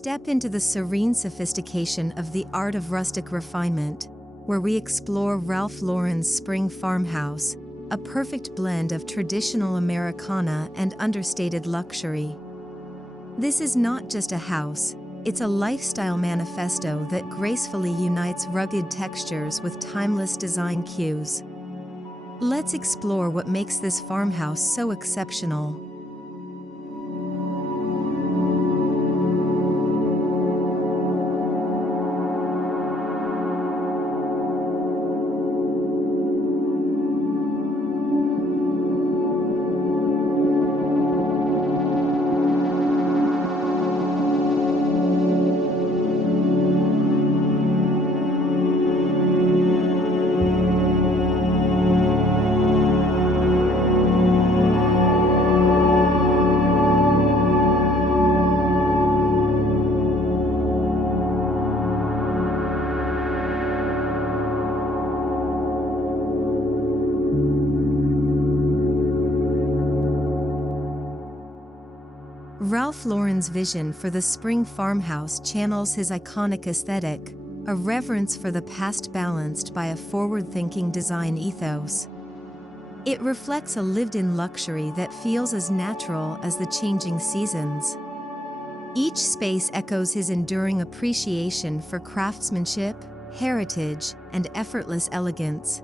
Step into the serene sophistication of the art of rustic refinement, where we explore Ralph Lauren's Spring Farmhouse, a perfect blend of traditional Americana and understated luxury. This is not just a house, it's a lifestyle manifesto that gracefully unites rugged textures with timeless design cues. Let's explore what makes this farmhouse so exceptional. Ralph Lauren's vision for the Spring Farmhouse channels his iconic aesthetic, a reverence for the past balanced by a forward-thinking design ethos. It reflects a lived-in luxury that feels as natural as the changing seasons. Each space echoes his enduring appreciation for craftsmanship, heritage, and effortless elegance.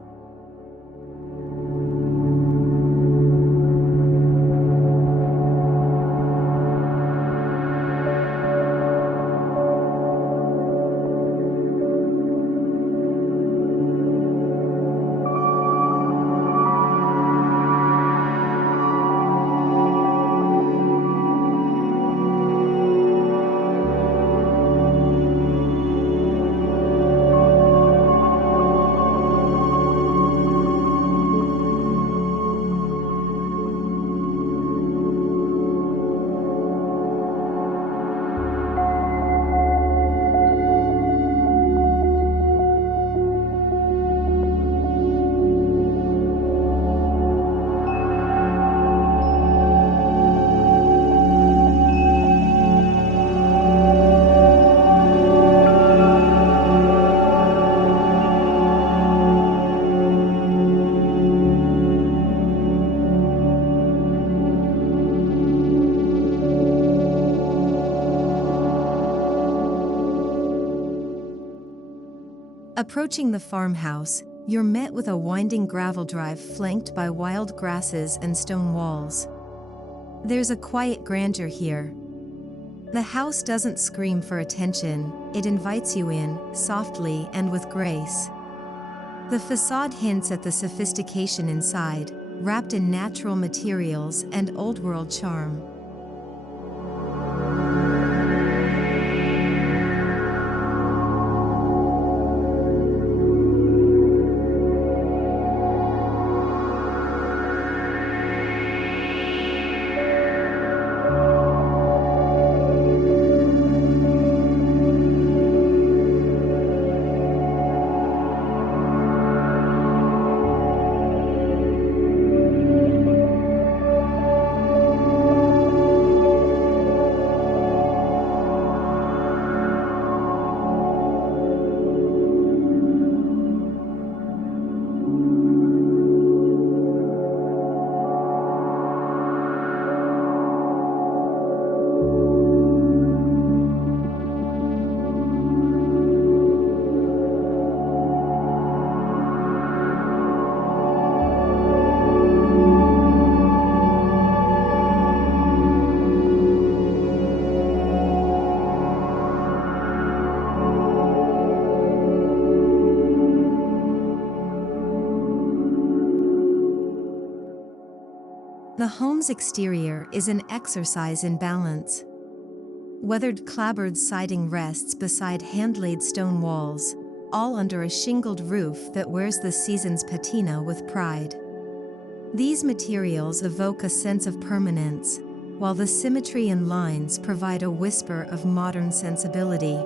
Approaching the farmhouse, you're met with a winding gravel drive flanked by wild grasses and stone walls. There's a quiet grandeur here. The house doesn't scream for attention, it invites you in, softly and with grace. The facade hints at the sophistication inside, wrapped in natural materials and old-world charm. The home's exterior is an exercise in balance. Weathered clapboard siding rests beside hand-laid stone walls, all under a shingled roof that wears the season's patina with pride. These materials evoke a sense of permanence, while the symmetry and lines provide a whisper of modern sensibility.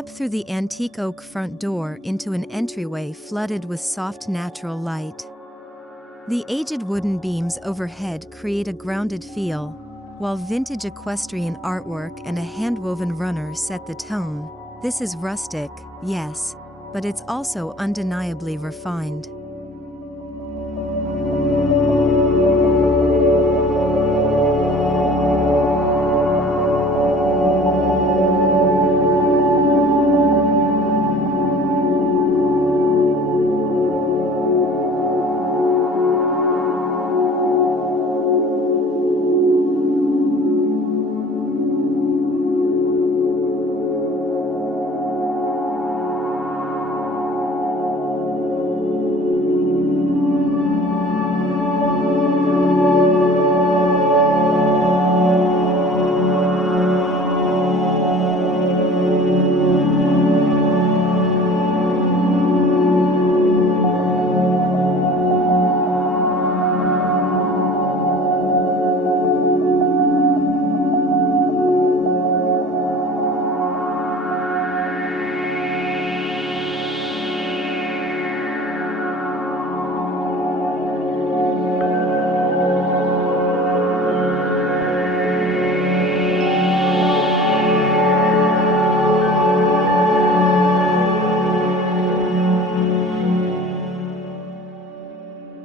Step through the antique oak front door into an entryway flooded with soft natural light. The aged wooden beams overhead create a grounded feel, while vintage equestrian artwork and a hand-woven runner set the tone. This is rustic, yes, but it's also undeniably refined.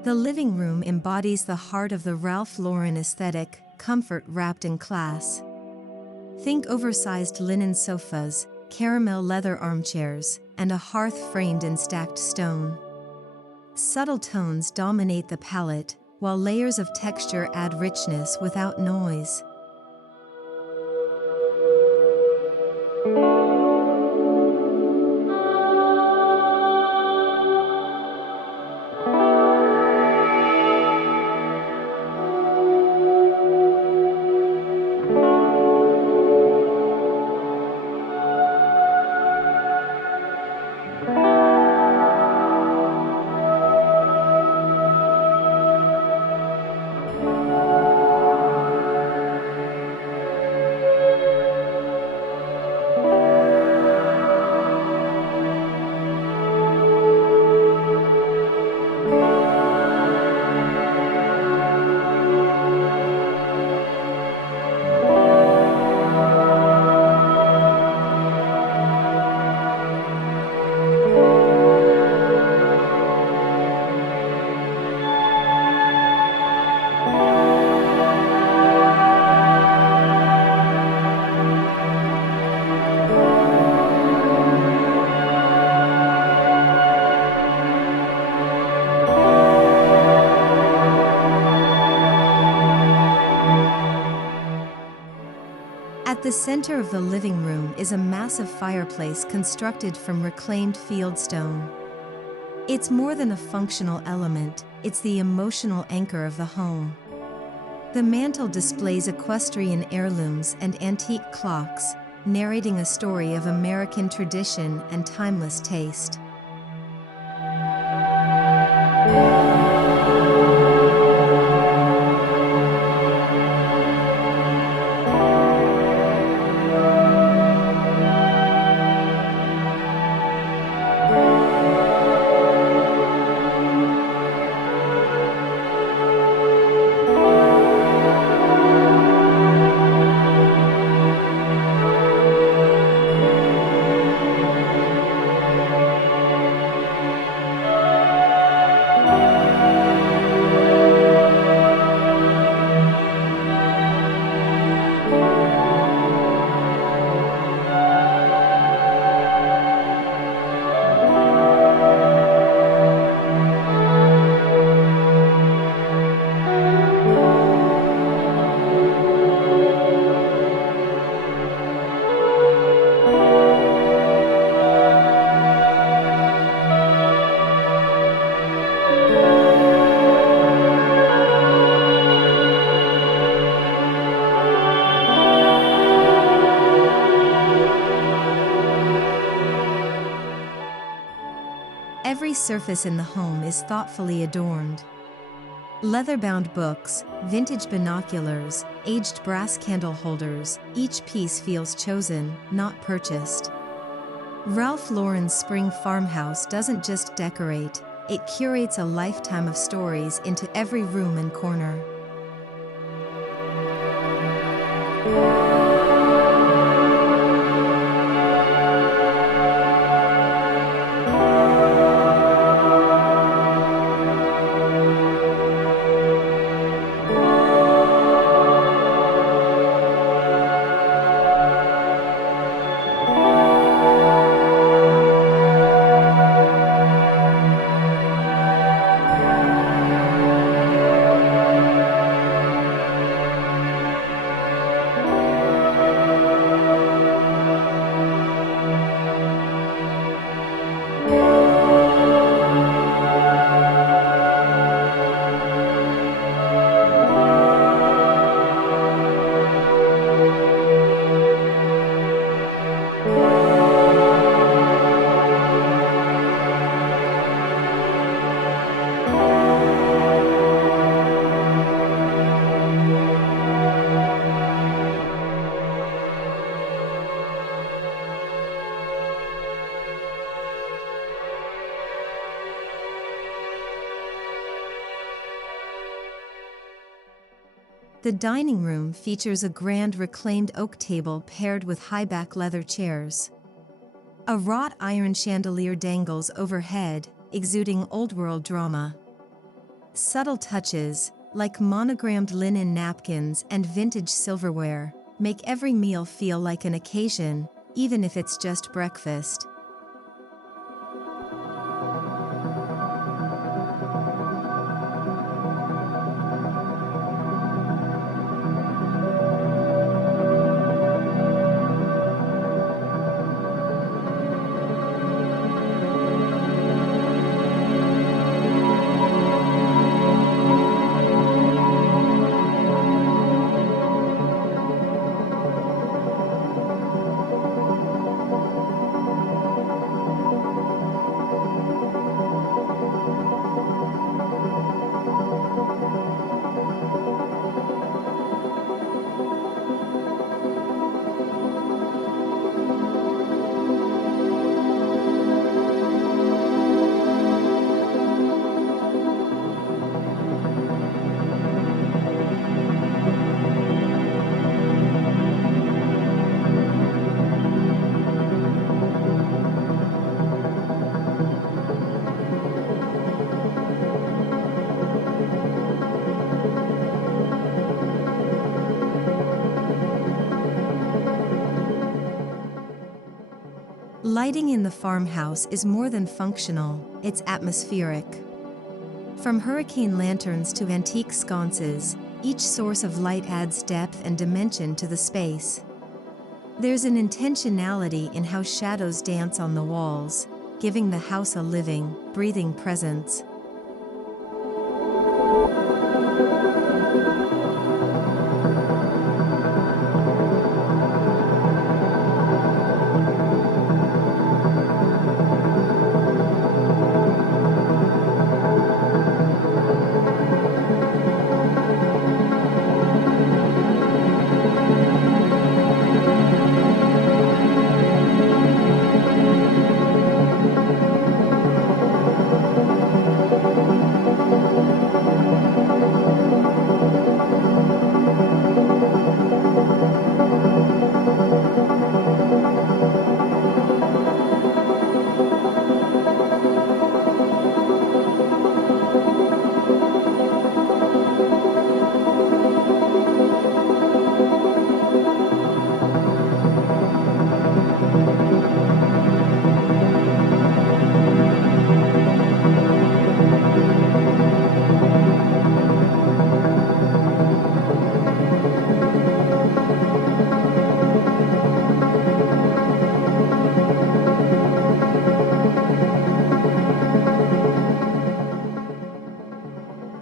The living room embodies the heart of the Ralph Lauren aesthetic, comfort wrapped in class. Think oversized linen sofas, caramel leather armchairs, and a hearth framed in stacked stone. Subtle tones dominate the palette, while layers of texture add richness without noise. At the center of the living room is a massive fireplace constructed from reclaimed fieldstone. It's more than a functional element, it's the emotional anchor of the home. The mantel displays equestrian heirlooms and antique clocks, narrating a story of American tradition and timeless taste. Every surface in the home is thoughtfully adorned. Leather-bound books, vintage binoculars, aged brass candle holders, each piece feels chosen, not purchased. Ralph Lauren's Spring Farmhouse doesn't just decorate, it curates a lifetime of stories into every room and corner. The dining room features a grand reclaimed oak table paired with high-back leather chairs. A wrought iron chandelier dangles overhead, exuding old-world drama. Subtle touches, like monogrammed linen napkins and vintage silverware, make every meal feel like an occasion, even if it's just breakfast. Lighting in the farmhouse is more than functional, it's atmospheric. From hurricane lanterns to antique sconces, each source of light adds depth and dimension to the space. There's an intentionality in how shadows dance on the walls, giving the house a living, breathing presence.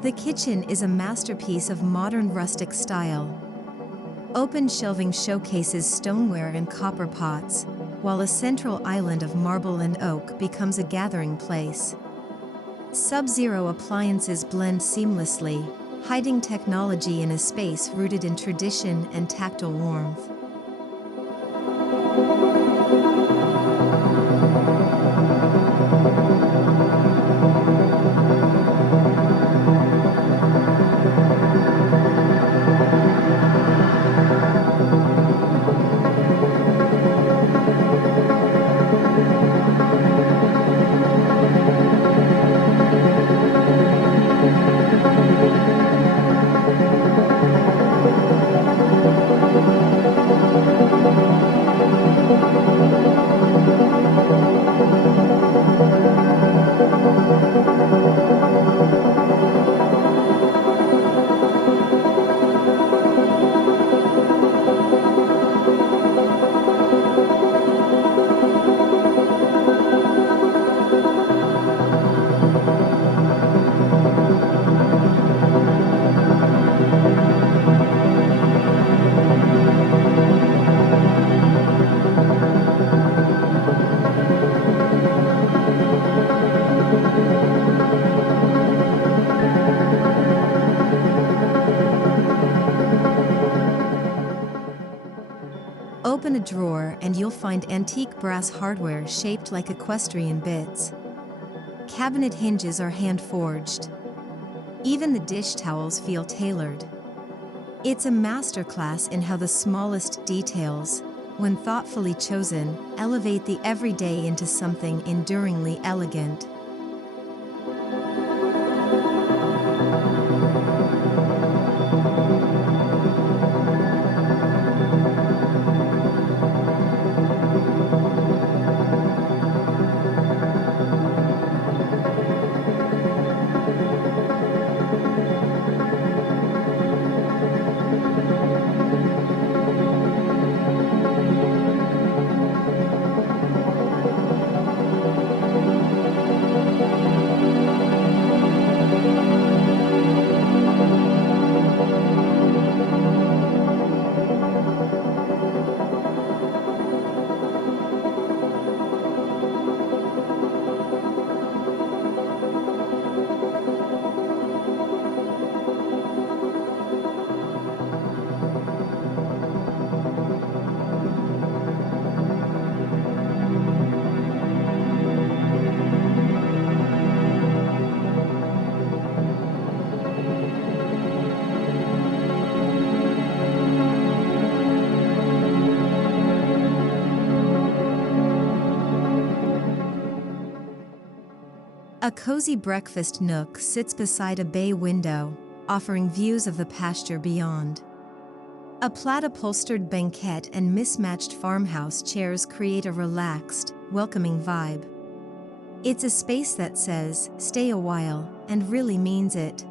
The kitchen is a masterpiece of modern rustic style. Open shelving showcases stoneware and copper pots, while a central island of marble and oak becomes a gathering place. Sub-zero appliances blend seamlessly, hiding technology in a space rooted in tradition and tactile warmth. Open a drawer and you'll find antique brass hardware shaped like equestrian bits. Cabinet hinges are hand-forged. Even the dish towels feel tailored. It's a masterclass in how the smallest details, when thoughtfully chosen, elevate the everyday into something enduringly elegant. A cozy breakfast nook sits beside a bay window, offering views of the pasture beyond. A plaid-upholstered banquette and mismatched farmhouse chairs create a relaxed, welcoming vibe. It's a space that says, "Stay a while," and really means it.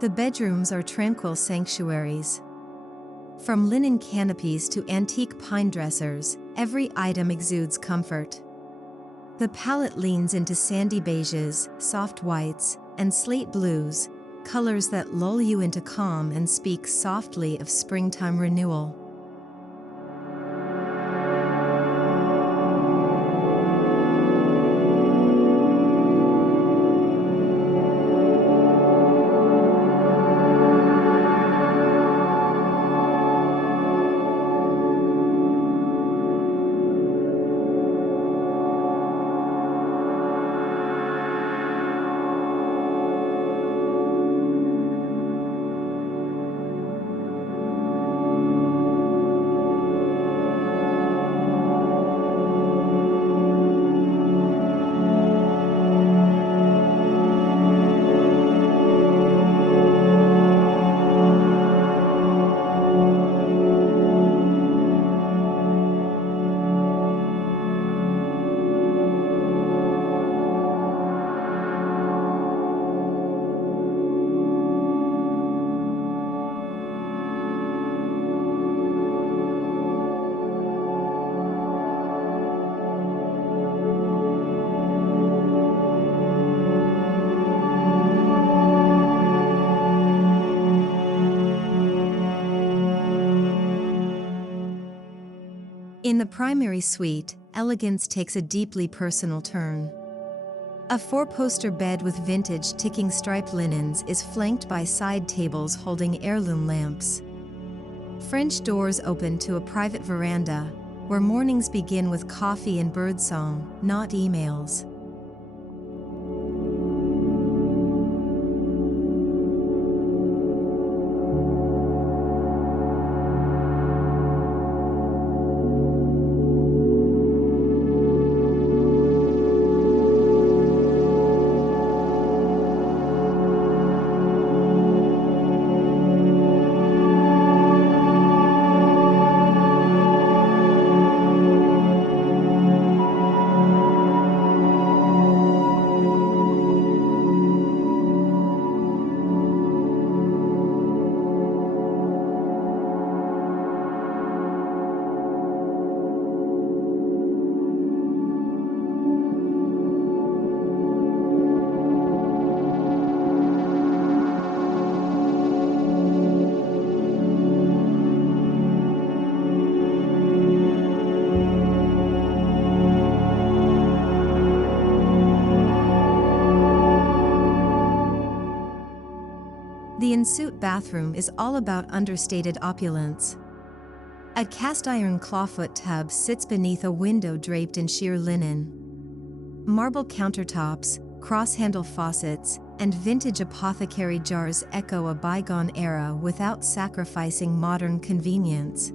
The bedrooms are tranquil sanctuaries. From linen canopies to antique pine dressers, every item exudes comfort. The palette leans into sandy beiges, soft whites, and slate blues, colors that lull you into calm and speak softly of springtime renewal. In the primary suite, Elegance takes a deeply personal turn. A four-poster bed with vintage ticking striped linens is flanked by side tables holding heirloom lamps. French doors open to a private veranda, where mornings begin with coffee and birdsong, not emails. The ensuite bathroom is all about understated opulence. A cast-iron clawfoot tub sits beneath a window draped in sheer linen. Marble countertops, cross-handle faucets, and vintage apothecary jars echo a bygone era without sacrificing modern convenience.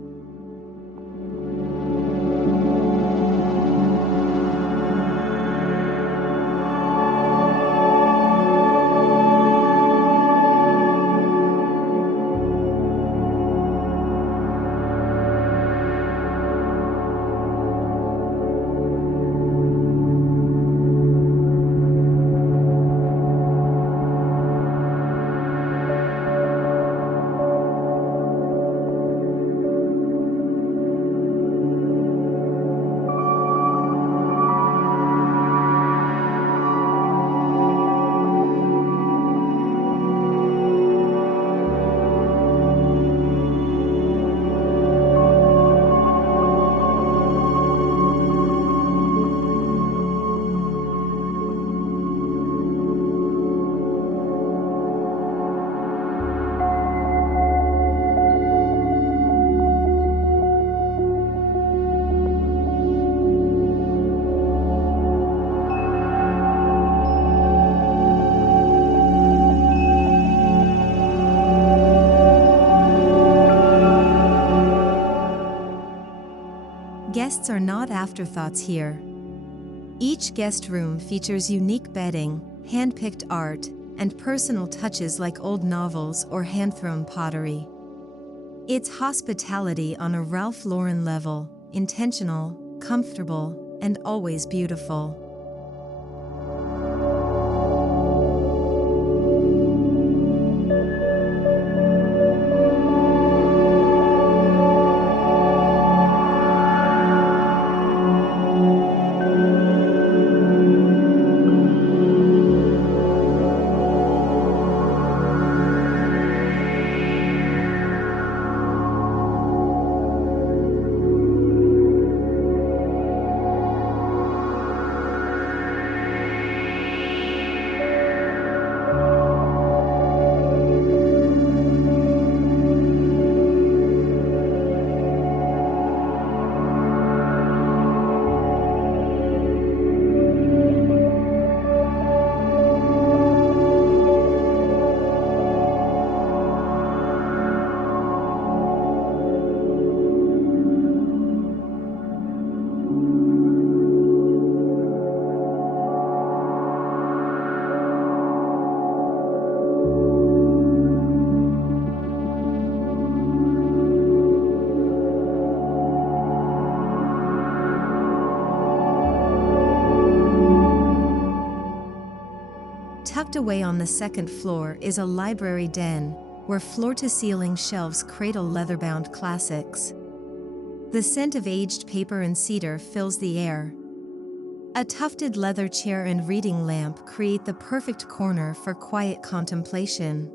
Guests are not afterthoughts here. Each guest room features unique bedding, hand-picked art, and personal touches like old novels or hand-thrown pottery. It's hospitality on a Ralph Lauren level, intentional, comfortable, and always beautiful. Tucked away on the second floor is a library den, where floor-to-ceiling shelves cradle leather-bound classics. The scent of aged paper and cedar fills the air. A tufted leather chair and reading lamp create the perfect corner for quiet contemplation.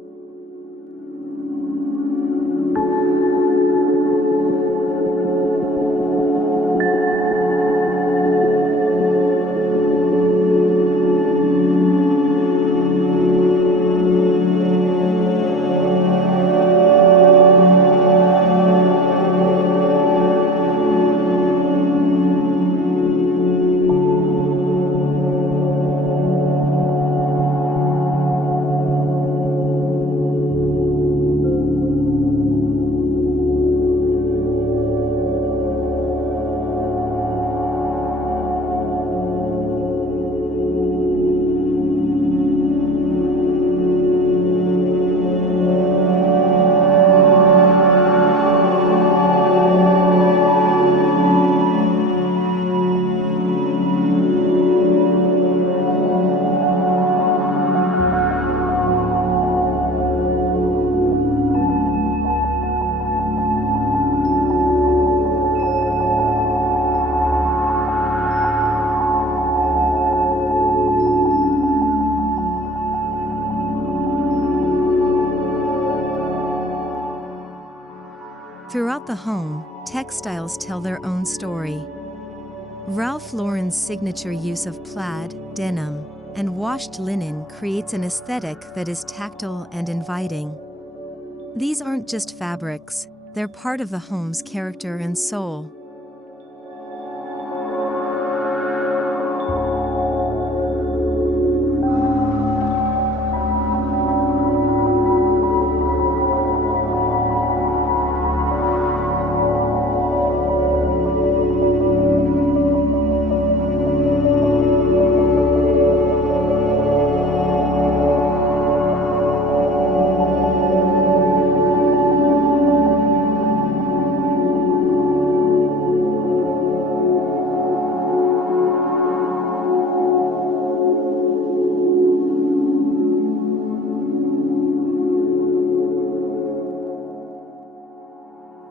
Throughout the home, textiles tell their own story. Ralph Lauren's signature use of plaid, denim, and washed linen creates an aesthetic that is tactile and inviting. These aren't just fabrics, they're part of the home's character and soul.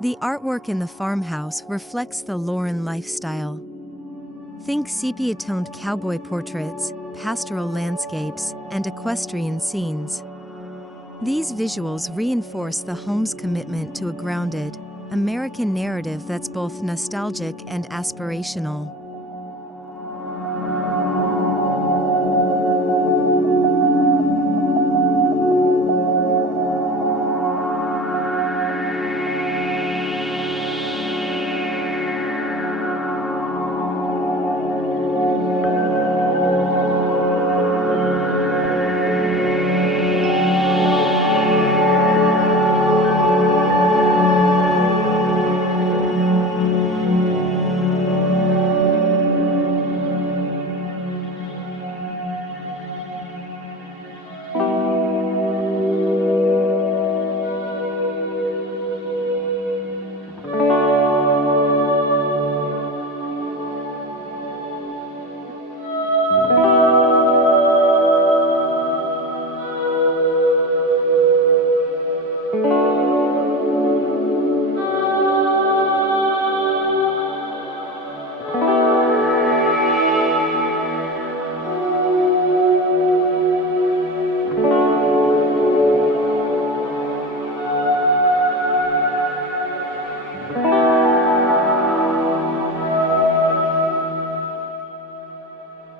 The artwork in the farmhouse reflects the Lauren lifestyle. Think sepia-toned cowboy portraits, pastoral landscapes, and equestrian scenes. These visuals reinforce the home's commitment to a grounded, American narrative that's both nostalgic and aspirational.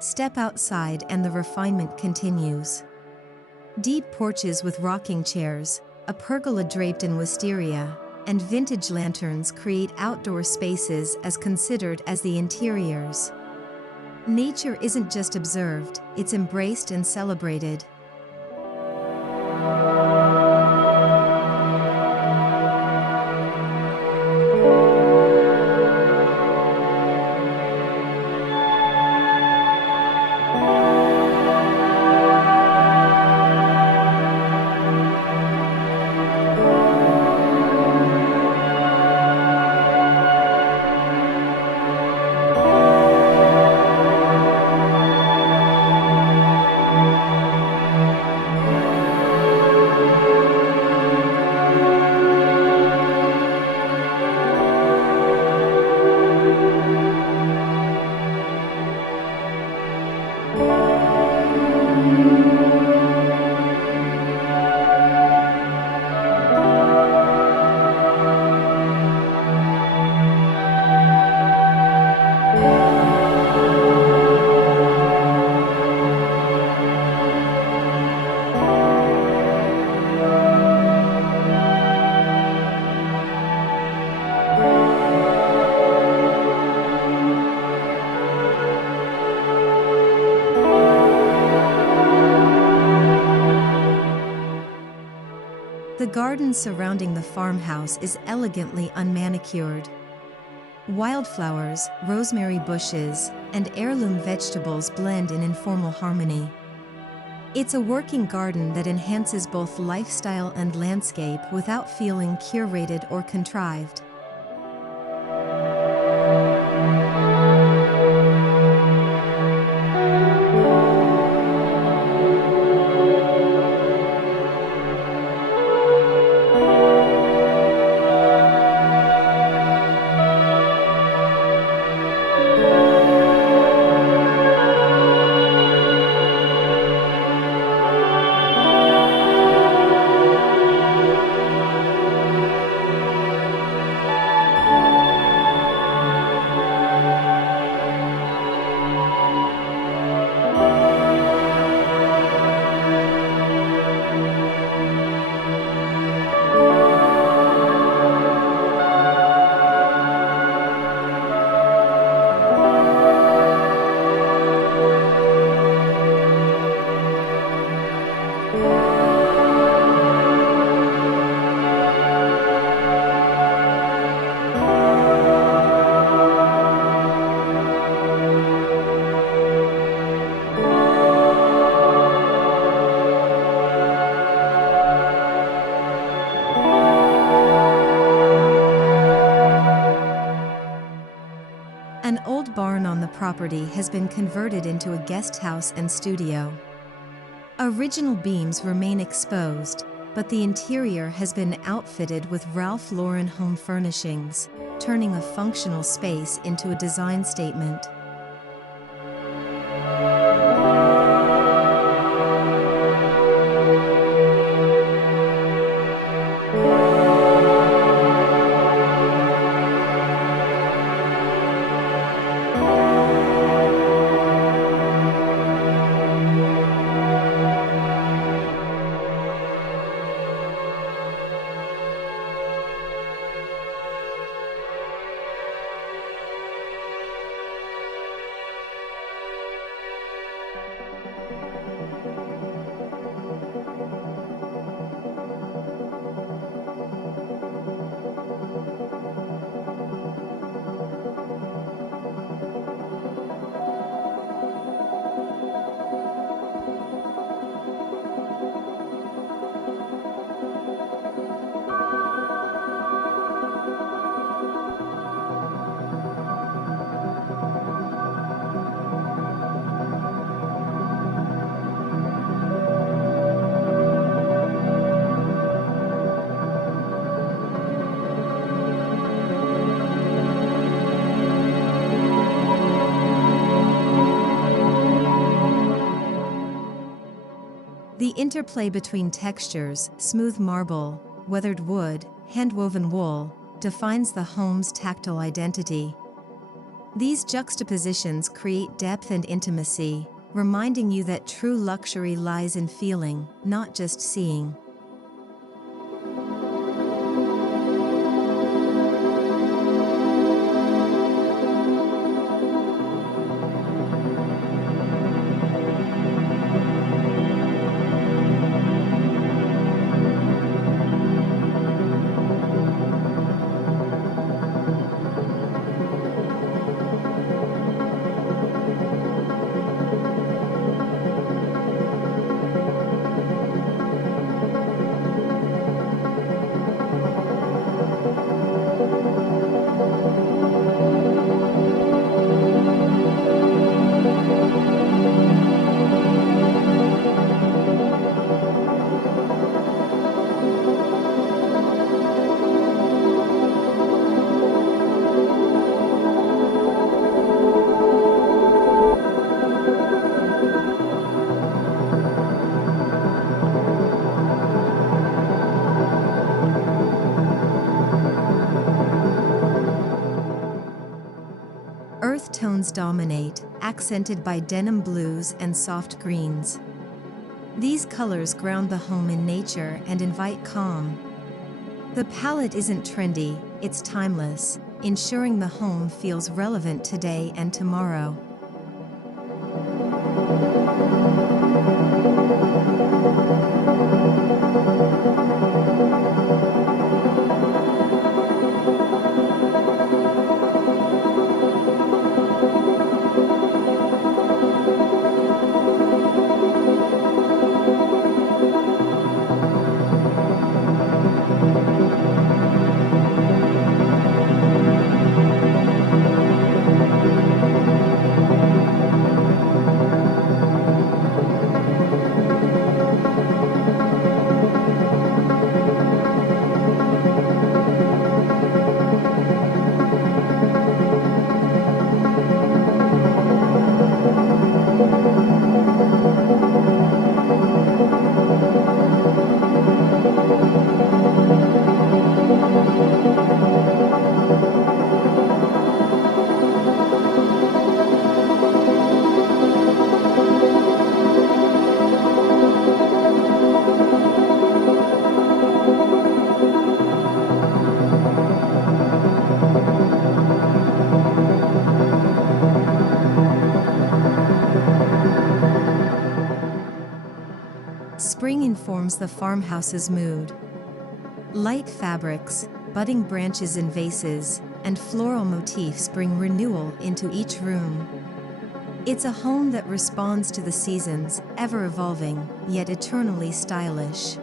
Step outside and the refinement continues. Deep porches with rocking chairs, a pergola draped in wisteria, and vintage lanterns create outdoor spaces as considered as the interiors. Nature isn't just observed, it's embraced and celebrated. The garden surrounding the farmhouse is elegantly unmanicured. Wildflowers, rosemary bushes, and heirloom vegetables blend in informal harmony. It's a working garden that enhances both lifestyle and landscape without feeling curated or contrived. property has been converted into a guest house and studio. Original beams remain exposed, but the interior has been outfitted with Ralph Lauren home furnishings, turning a functional space into a design statement. The interplay between textures, smooth marble, weathered wood, hand-woven wool, defines the home's tactile identity. These juxtapositions create depth and intimacy, reminding you that true luxury lies in feeling, not just seeing. Earth tones dominate, accented by denim blues and soft greens. These colors ground the home in nature and invite calm. The palette isn't trendy, it's timeless, ensuring the home feels relevant today and tomorrow. Spring informs the farmhouse's mood. Light fabrics, budding branches in vases, and floral motifs bring renewal into each room. It's a home that responds to the seasons, ever evolving, yet eternally stylish.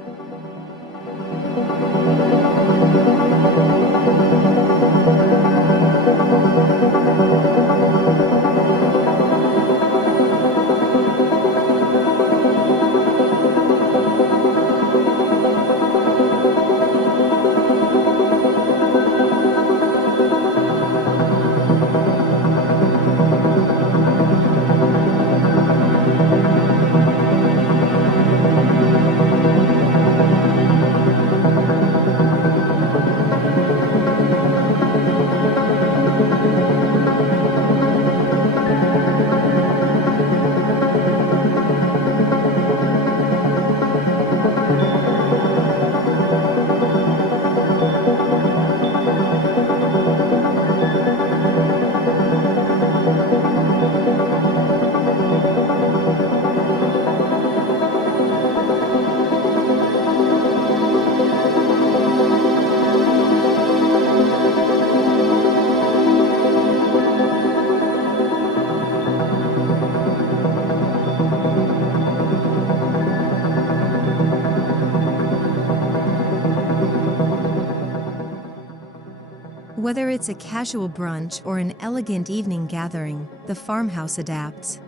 Whether it's a casual brunch or an elegant evening gathering, the farmhouse adapts.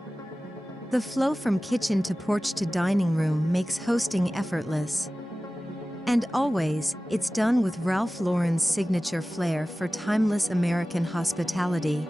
The flow from kitchen to porch to dining room makes hosting effortless. And always, it's done with Ralph Lauren's signature flair for timeless American hospitality.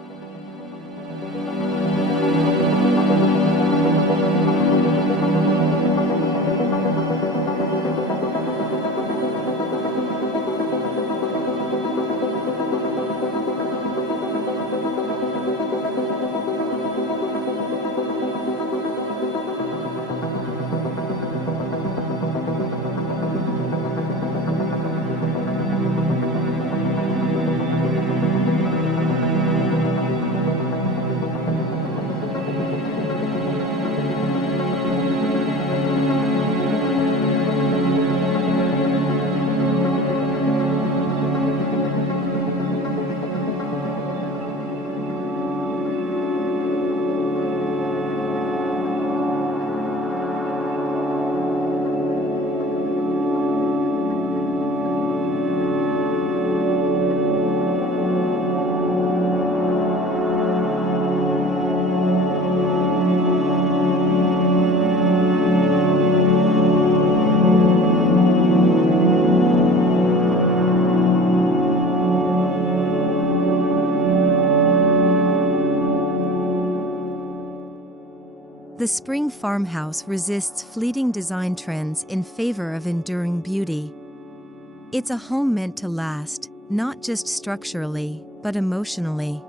The Spring Farmhouse resists fleeting design trends in favor of enduring beauty. It's a home meant to last, not just structurally, but emotionally.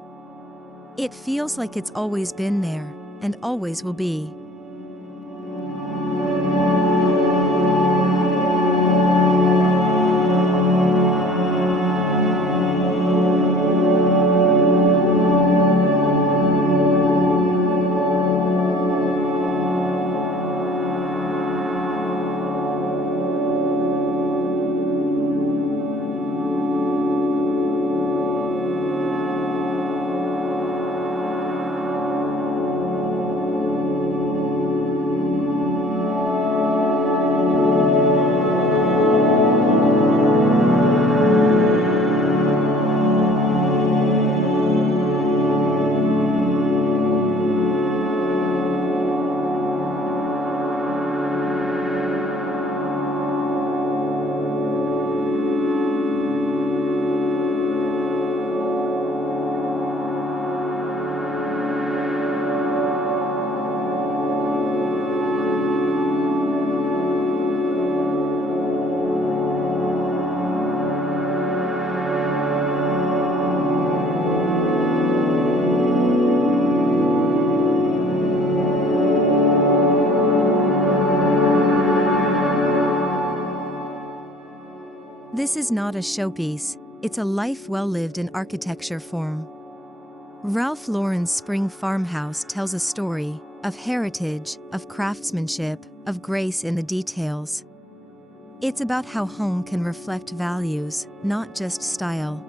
It feels like it's always been there, and always will be. This is not a showpiece, it's a life well lived in architecture form. Ralph Lauren's Spring Farmhouse tells a story of heritage, of craftsmanship, of grace in the details. It's about how home can reflect values, not just style.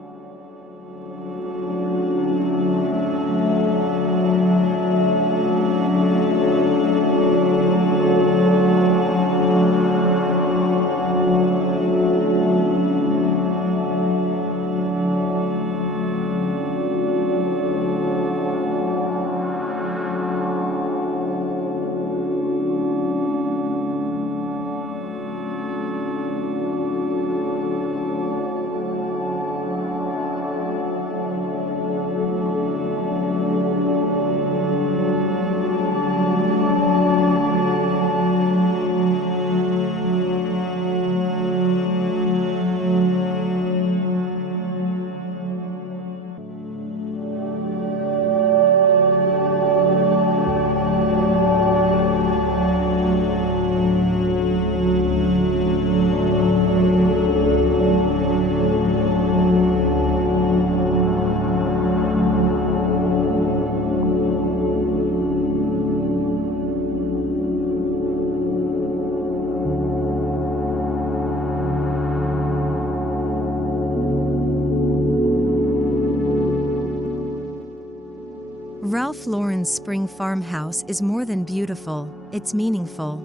Ralph Lauren's Spring Farmhouse is more than beautiful, it's meaningful.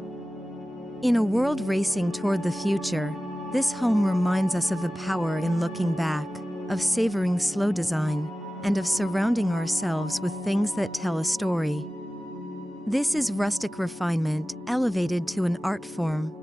In a world racing toward the future, this home reminds us of the power in looking back. of savoring slow design, and of surrounding ourselves with things that tell a story. This is rustic refinement, elevated to an art form.